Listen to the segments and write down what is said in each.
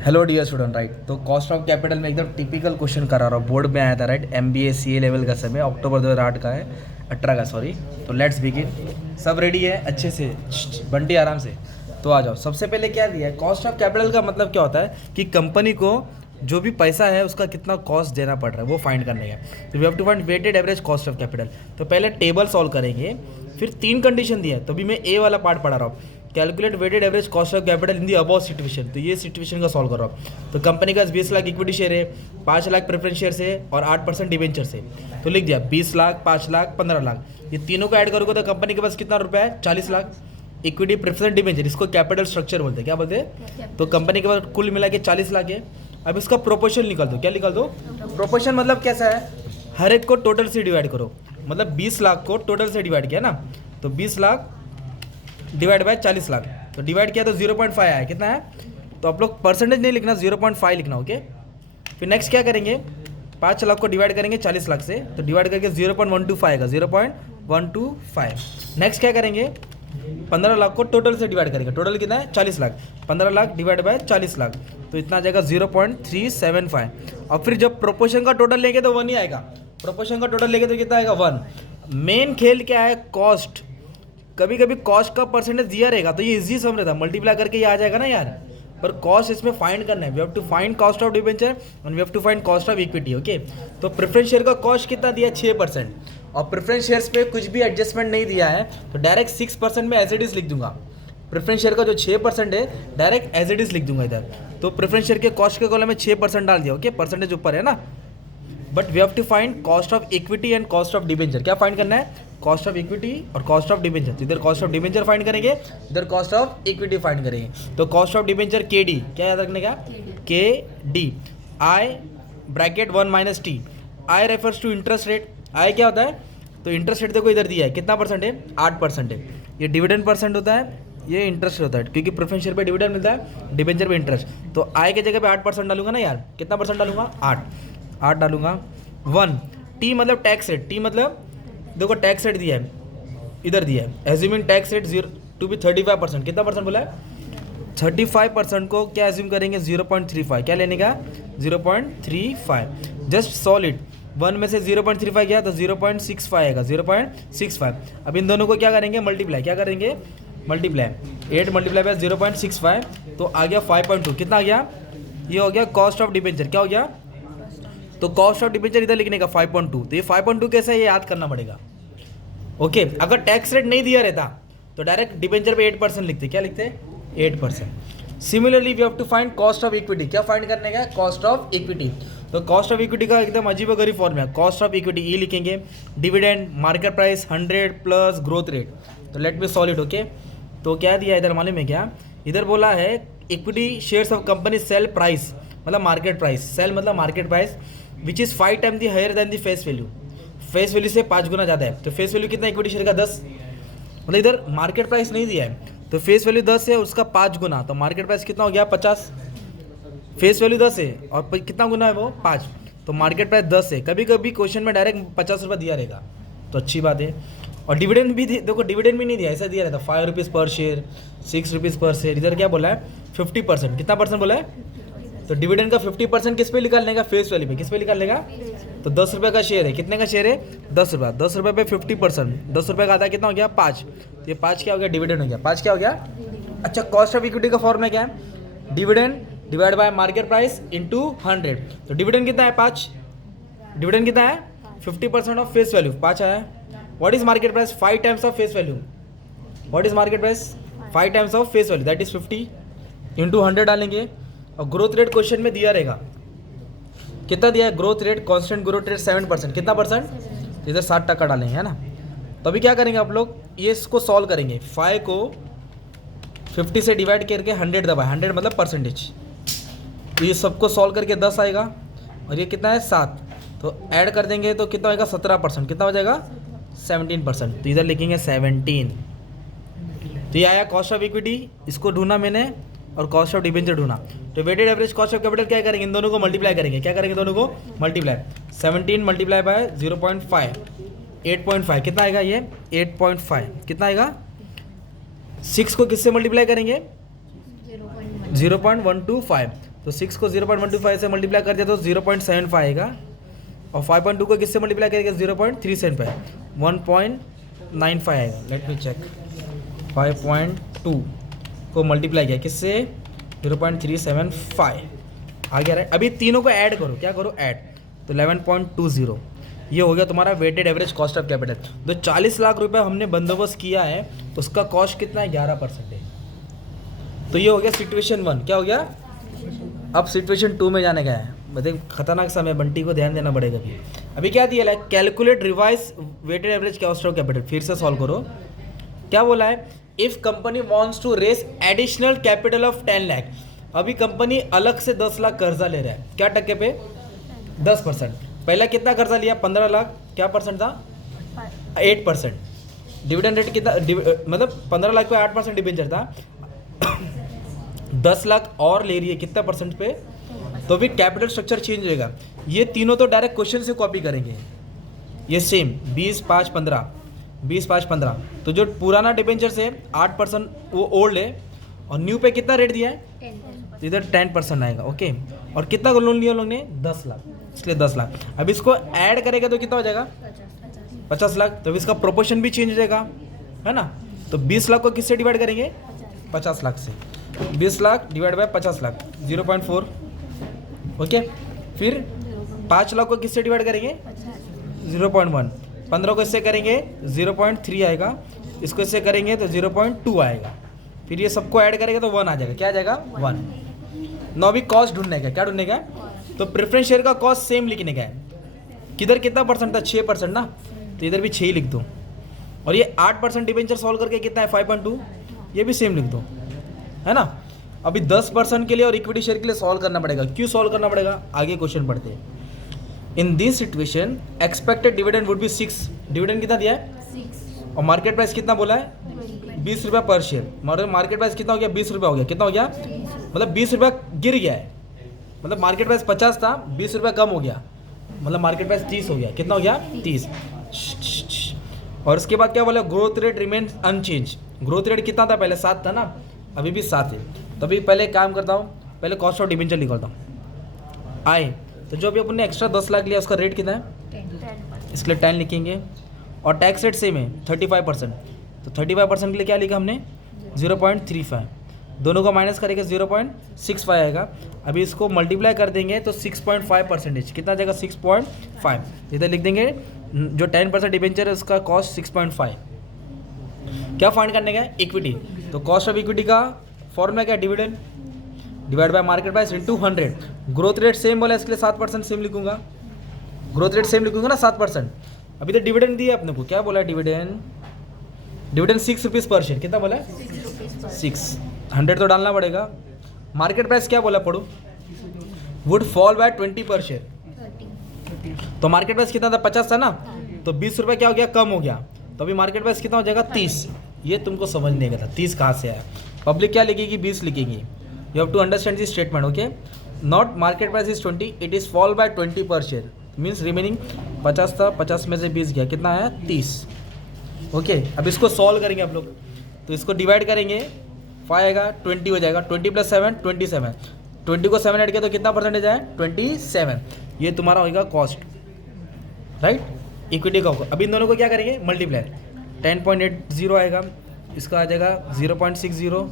Hello dear student, right. तो cost of capital में एकदम टिपिकल क्वेश्चन करा रहा हूँ, बोर्ड में आया था, राइट। MBA CA लेवल का समय अक्टूबर 2008 का है, 18 का, सॉरी। तो लेट्स बिगिन। सब रेडी है अच्छे से, बंटी आराम से। तो आ जाओ। सबसे पहले क्या दिया है, कॉस्ट ऑफ कैपिटल का मतलब क्या होता है कि कंपनी को जो भी पैसा है उसका कितना कॉस्ट देना पड़ रहा है वो फाइंड करने का। तो we have to find weighted average cost of capital. तो पहले टेबल सॉल्व करेंगे, फिर 3 कंडीशन दिया है। तो अभी मैं ए वाला पार्ट पढ़ा रहा हूँ, calculate weighted average cost of capital in the above situation. तो ये सिचुएशन का सॉल्व कर रहा हूँ। तो कंपनी का 20 लाख इक्विटी शेयर है, 5 लाख प्रेफरेंस शेयर है और 8% डिवेंचर से। तो लिख दिया 20 लाख, 5 लाख, 15 लाख। ये तीनों को ऐड करोगे तो कंपनी के पास कितना रुपया है, 40 लाख। इक्विटी प्रेफरेंस डिवेंचर, इसको कैपिटल स्ट्रक्चर बोलते हैं। क्या बोलते हैं? तो कंपनी के पास कुल मिला के 40 लाख है। अब इसका प्रोपोर्शन निकाल दो। क्या निकाल दो? प्रोपोर्शन मतलब कैसा है, हर एक को टोटल से डिवाइड करो। मतलब 20 लाख को टोटल से डिवाइड किया ना, तो 20 लाख डिवाइड बाय 40 लाख। तो डिवाइड किया तो 0.5 आया। कितना है? तो आप लोग परसेंटेज नहीं लिखना, 0.5 लिखना। ओके। फिर नेक्स्ट क्या करेंगे, 5 लाख को डिवाइड करेंगे 40 लाख से, तो डिवाइड करके 0.125 आएगा, 0.125। नेक्स्ट क्या करेंगे, 15 लाख को टोटल से डिवाइड करेंगे। टोटल कितना है? 40 लाख। 15 लाख डिवाइड बाय 40 लाख, तो इतना आ जाएगा 0.375। और फिर जब प्रोपोर्शन का टोटल लेंगे तो 1 ही आएगा। प्रोपोर्शन का टोटल लेंगे तो कितना आएगा? 1। मेन खेल क्या है, कॉस्ट। कभी कभी कॉस्ट का परसेंटेज दिया रहेगा तो ये इजी समझ रहा था, मल्टीप्लाई करके ये आ जाएगा ना यार। पर कॉस्ट इसमें फाइंड करना है। We have to find cost of debenture and we have to find cost of equity. Okay. तो प्रेफरेंस शेयर का कॉस्ट कितना दिया? 6%। और प्रेफरेंस शेयर्स पे कुछ भी एडजस्टमेंट नहीं दिया है, तो डायरेक्ट 6% में एज इट इज लिख दूंगा। प्रेफरेंस शेयर का जो 6% है डायरेक्ट एज इट इज लिख दूंगा इधर। तो प्रेफरेंस शेयर के कॉस्ट के कॉलम में 6% डाल दिया। ओके, परसेंटेज ऊपर है ना। But we have to find cost of equity and cost of debenture. क्या फाइंड करना है? कॉस्ट ऑफ इक्विटी और कॉस्ट ऑफ डिबेंचर। तो इधर कॉस्ट ऑफ डिबेंचर फाइंड करेंगे, इधर कॉस्ट ऑफ इक्विटी फाइंड करेंगे। तो कॉस्ट ऑफ डिबेंचर KD, क्या याद रखने का? KD। I bracket 1 minus T. I refers to interest rate. I क्या होता है? तो इंटरेस्ट रेट देखो इधर दिया है, कितना परसेंट है? 8% है। ये डिविडेंड परसेंट होता है, ये इंटरेस्ट होता है, क्योंकि प्रेफरेंस शेयर पे डिविडेंड मिलता है, डिबेंचर पे इंटरेस्ट। तो I के जगह पे 8% डालूंगा ना यार। कितना परसेंट डालूंगा? 8 डालूंगा। 1 T मतलब टैक्स रेट। T मतलब देखो टैक्स रेट दिया है, इधर दिया है, assuming tax rate 0 to be 35%। कितना परसेंट बोला है? 35% को क्या एज्यूम करेंगे? 0.35। क्या लेने का? 0.35। जस्ट सॉलिड 1 में से 0.35 गया तो 0.65 आएगा, 0.65। अब इन दोनों को क्या करेंगे? मल्टीप्लाई। क्या करेंगे? मल्टीप्लाई। 8 मल्टीप्लाई बाय 0.65 तो आ गया 5.2। कितना आ गया? ये हो गया कॉस्ट ऑफ डिबेंचर। क्या हो गया? तो कॉस्ट ऑफ डिबेंचर इधर लिखने का 5.2। तो ये 5.2 कैसे है ये याद करना पड़ेगा। ओके। अगर टैक्स रेट नहीं दिया रहता तो डायरेक्ट डिबेंचर पे 8% लिखते। क्या लिखते? 8%। Similarly we have to find cost of equity. क्या फाइंड करने का? Cost of equity. तो कॉस्ट ऑफ इक्विटी का एकदम अजीबोगरीब फॉर्मूला है। कॉस्ट ऑफ इक्विटी ई लिखेंगे, dividend, market price 100 plus growth rate. तो let me solve it. Okay. तो क्या दिया इधर मालूम है क्या? इधर बोला है equity shares of company sell price मतलब मार्केट प्राइस, सेल मतलब market price, which is 5 time the higher than the face value. Face value से 5 गुना ज़्यादा है। तो फेस वैल्यू कितना इक्विटी शेयर का? 10। मतलब इधर मार्केट प्राइस नहीं दिया है, तो फेस वैल्यू 10 है, उसका 5 गुना, तो मार्केट प्राइस कितना हो गया? 50। फेस वैल्यू 10 है और कितना गुना है वो? 5। तो मार्केट प्राइस 10 है। कभी कभी क्वेश्चन में डायरेक्ट 50 रुपये दिया रहेगा, तो अच्छी बात है। और डिविडेंड भी देखो, डिविडेंड भी नहीं दिया, ऐसा दिया रहता 5 रुपीज़ पर शेयर, 6 रुपीज़ पर शेयर। इधर क्या बोला है? 50%। कितना परसेंट बोला है? तो डिविडेंड का 50% किस पे निकालने का? फेस वैल्यू पे। किस पे निकालने का? तो 10 रुपये का शेयर है। कितने का शेयर है? 10 रुपये। 10 रुपये पे 50%, 10 रुपये का आधा कितना हो गया? 5। तो ये 5 क्या हो गया? डिविडेंड हो गया। 5 क्या हो गया? अच्छा, कॉस्ट ऑफ इक्विटी का फॉर्मूला क्या है? Dividend divide by market price into 100। तो डिविडेंड कितना है? 5। डिविडेंड कितना है? 50% ऑफ फेस वैल्यू, 5 आया। What is market price? 5 times of face value. What is market price? 5 times of face value, that is 50 into 100 डालेंगे। और ग्रोथ रेट क्वेश्चन में दिया रहेगा, कितना दिया है? Growth rate, constant growth rate 7%। कितना परसेंट? इधर 60% डालेंगे, है ना। तो अभी क्या करेंगे आप लोग, ये इसको सॉल्व करेंगे। 5 को 50 से डिवाइड करके 100 दबाए, 100 मतलब परसेंटेज। तो ये सबको सॉल्व करके 10 आएगा और ये कितना है? 7। तो ऐड कर देंगे तो कितना आएगा? 17%। कितना हो जाएगा? 17%। तो इधर लिखेंगे 17। तो ये आया कॉस्ट ऑफ इक्विटी, इसको ढूंढना मैंने, और कॉस्ट ऑफ डिबेंचर ढूंढा। तो weighted average cost of capital क्या करेंगे? इन दोनों को मल्टीप्लाई करेंगे। क्या करेंगे? दोनों को मल्टीप्लाई। 17 multiply by 0.5, 8.5। कितना आएगा ये? 8.5। कितना आएगा? 6 को किससे मल्टीप्लाई करेंगे? 0.125। तो 6 को 0.125 से मल्टीप्लाई कर दिया तो 0.75 आएगा, और 5.2 को किससे मल्टीप्लाई करेगा 0.375, 1.95 आएगा। लेट मी चेक, 5.2 को मल्टीप्लाई किया किससे 0.375 आ गया राइट। अभी तीनों को ऐड करो, क्या करो ऐड, तो 11.20 ये हो गया तुम्हारा weighted average cost of capital. जो 40 लाख रुपए हमने बंदोबस्त किया है उसका कॉस्ट कितना है 11% है। तो ये हो गया सिचुएशन 1। क्या हो गया, अब सिचुएशन 2 में जाने का है। बताइए खतरनाक समय, बंटी को ध्यान देना पड़ेगा। अभी क्या दिया है, calculate revise weighted average cost of capital. फिर से सॉल्व करो, क्या बोला है, if company wants to raise additional capital of 10 lakh. अभी कंपनी अलग से 10 लाख कर्जा ले रहा है, क्या टक्के पे 10%। पहला कितना कर्जा लिया 15 लाख, क्या परसेंट था 8%। डिविडेंड रेट कितना, मतलब 15 लाख पे 8% डिबेंचर था, 10 लाख और ले रही है कितना परसेंट पे, तो भी कैपिटल स्ट्रक्चर चेंज होएगा। ये तीनों तो डायरेक्ट क्वेश्चन से कॉपी करेंगे, ये सेम 20 5 15 20 5 15। तो जो पुराना डिबेंचर से 8% वो ओल्ड है, और न्यू पे कितना रेट दिया है, तो इधर 10% आएगा। ओके, और कितना लोन लिया लोग ने 10 लाख, इसलिए 10 लाख। अब इसको ऐड करेगा तो कितना हो जाएगा 50 लाख। तो इसका प्रोपोर्शन भी चेंज हो जाएगा, है ना। तो 20 लाख को किससे डिवाइड करेंगे 50 लाख से, 20 lakh divide by 50 lakh 0.4। Okay, फिर 5 लाख को किससे डिवाइड करेंगे 0.1, 15 को इससे करेंगे 0.3 आएगा, इसको इससे करेंगे तो 0.2 आएगा, फिर ये सबको ऐड करेंगे तो 1 आ जाएगा। क्या आ जाएगा 1। नौ अभी कॉस्ट ढूंढने का, क्या ढूंढने का, तो प्रेफरेंस शेयर का कॉस्ट सेम लिखने का है। किधर कितना परसेंट था 6% ना, तो इधर भी 6 ही लिख दो। और ये 8% डिबेंचर सॉल्व करके कितना है 5.2, ये भी सेम लिख दो, है ना। अभी 10% के लिए और इक्विटी शेयर के लिए सॉल्व करना पड़ेगा। क्यों सॉल्व करना पड़ेगा, आगे क्वेश्चन पढ़ते हैं। इन this situation expected dividend would be 6। Dividend कितना दिया है 6, और मार्केट प्राइस कितना बोला है 20 रुपया पर शेयर। मार्केट प्राइस कितना हो गया 20 रुपया हो गया, कितना हो गया, मतलब 20 रुपया गिर गया है, मतलब मार्केट प्राइस 50 था 20 रुपया कम हो गया, मतलब मार्केट प्राइस 30 हो गया, कितना हो गया 30। और उसके बाद क्या बोला, growth rate remains unchanged. Growth rate कितना था पहले 7 था ना, अभी भी 7 है। तो अभी पहले काम करता हूँ, पहले कॉस्ट ऑफ डिबेंचर निकालता हूँ। आए तो जो अभी अपन ने एक्स्ट्रा 10 लाख लिया उसका रेट कितना है 10%, इसके लिए 10 लिखेंगे। और टैक्स रेट सेम है 35%, तो 35% के लिए क्या लिखा हमने 0.35, दोनों को माइनस करेंगे 0.65 आएगा। अभी इसको मल्टीप्लाई कर देंगे तो 6.5%, कितना जाएगा 6.5, इधर लिख देंगे। जो 10% डिबेंचर है उसका कॉस्ट 6.5। क्या फाइंड करने का है, इक्विटी। तो कॉस्ट ऑफ इक्विटी का फॉर्मूला क्या, dividend divide by market price into 100। Growth rate same बोला इसके लिए 7% सेम लिखूंगा, ग्रोथ रेट सेम लिखूंगा ना 7%। अभी तो डिविडेंड दिया अपने को, क्या बोला है डिविडेंड 6 रुपीज़ पर शेयर, कितना बोला है 6, 100 तो डालना पड़ेगा। मार्केट प्राइस क्या बोला पढ़ो, would fall by 20 per share. तो मार्केट प्राइस कितना था 50 था ना, तो 20 रुपये क्या हो गया कम हो गया, तो अभी मार्केट प्राइस कितना हो जाएगा 30। ये तुमको समझने का था 30 कहाँ से आया। पब्लिक क्या लिखेगी 20 लिखेगी। You have to understand this statement. Okay, not market price is 20, it is fall by 20 per share, means remaining 50 था, 50 में से 20 गया, कितना आया 30। ओके, अब इसको सॉल्व करेंगे आप लोग, तो इसको डिवाइड करेंगे 5 आएगा 20 हो जाएगा, 20 + 7 27, 20 को 7 ऐड किया तो कितना परसेंटेज आया 27। ये तुम्हारा होगा कॉस्ट, राइट, इक्विटी का होगा। अभी इन दोनों को क्या करेंगे मल्टीप्लाई, 10.80 आएगा, इसका आ जाएगा 0.60,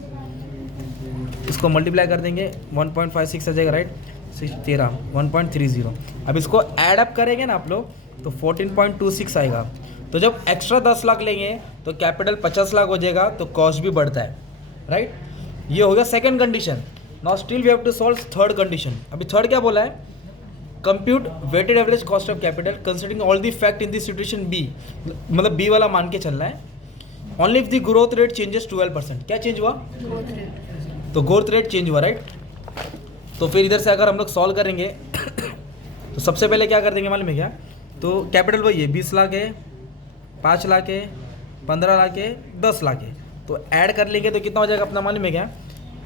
इसको मल्टीप्लाई कर देंगे 1.56 आ जाएगा, राइट, 13 1.30। अब इसको ऐड अप करेंगे ना आप लोग तो 14.26 आएगा। तो जब एक्स्ट्रा 10 लाख लेंगे तो कैपिटल 50 लाख हो जाएगा, तो कॉस्ट भी बढ़ता है, राइट। ये हो गया second condition. Now still we have to solve third condition. अभी थर्ड क्या बोला है, compute weighted average cost of capital considering all the fact in this situation B, मतलब बी वाला मान के चलना है। Only if the growth rate changes 12%, क्या चेंज हुआ तो ग्रोथ रेट चेंज हुआ, राइट। तो फिर इधर से अगर हम लोग सॉल्व करेंगे तो सबसे पहले क्या कर देंगे मालूम है क्या, तो कैपिटल वही है 20 लाख है, 5 लाख है, 15 लाख है, 10 लाख है, तो ऐड कर लेंगे तो कितना हो जाएगा अपना मालूम है क्या,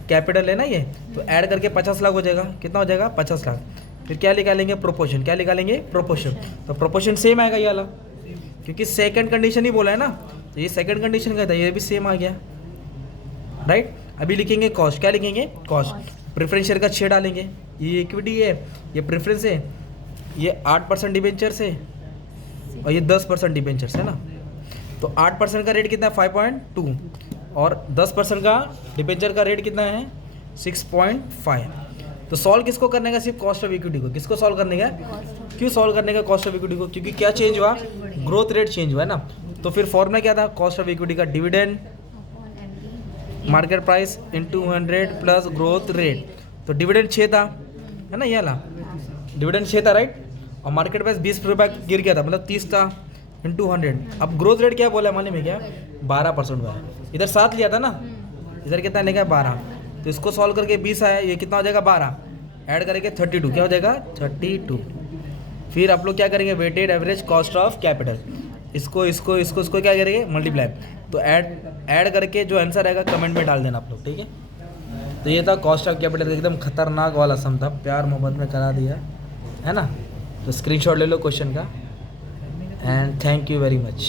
कैपिटल है ना ये, तो ऐड करके 50 लाख हो जाएगा, कितना हो जाएगा 50 लाख। फिर क्या निकालेंगे प्रोपोर्शन, क्या निकालेंगे प्रोपोर्शन, तो प्रोपोर्शन सेम आएगा ये वाला, क्योंकि सेकंड कंडीशन ही बोला है ना, तो ये सेकंड कंडीशन का था, ये भी सेम आ गया, राइट। अभी लिखेंगे कॉस्ट, क्या लिखेंगे कॉस्ट, प्रेफरेंस शेयर का 6 डालेंगे, ये इक्विटी है, ये प्रेफरेंस है, ये 8% डिबेंचर्स है और ये 10% डिबेंचर्स है ना। तो 8% का रेट कितना है 5.2 और 10% का डिबेंचर का रेट कितना है 6.5। तो सॉल्व किसको करने का, सिर्फ कॉस्ट ऑफ इक्विटी को। किसको सॉल्व करने का, क्यों सॉल्व करने का कॉस्ट ऑफ इक्विटी को, क्योंकि क्या चेंज हुआ, ग्रोथ रेट चेंज हुआ है ना। तो फिर फॉर्मूला क्या था कॉस्ट ऑफ इक्विटी का, dividend market price into 100 plus growth rate. तो डिविडेंड 6 था है ना, ये वाला डिविडेंड 6 था राइट, और मार्केट प्राइस 20 रुपये गिर गया था, मतलब 30 था इंटू 100। अब ग्रोथ रेट क्या बोला माने में, क्या 12% हुआ है। इधर 7 लिया था ना, इधर कितना लेगा 12। तो इसको सॉल्व करके 20 आया, ये कितना हो जाएगा 12, ऐड करेंगे 32, क्या हो जाएगा 32। फिर आप लोग क्या करेंगे, weighted average cost of capital, इसको क्या करेंगे मल्टीप्लाई। तो ऐड करके जो आंसर आएगा कमेंट में डाल देना आप लोग, ठीक है। तो ये था कॉस्ट ऑफ कैपिटल, एकदम खतरनाक वाला सम था, प्यार मोहब्बत में करा दिया है ना। तो स्क्रीनशॉट ले लो क्वेश्चन का, and thank you very much.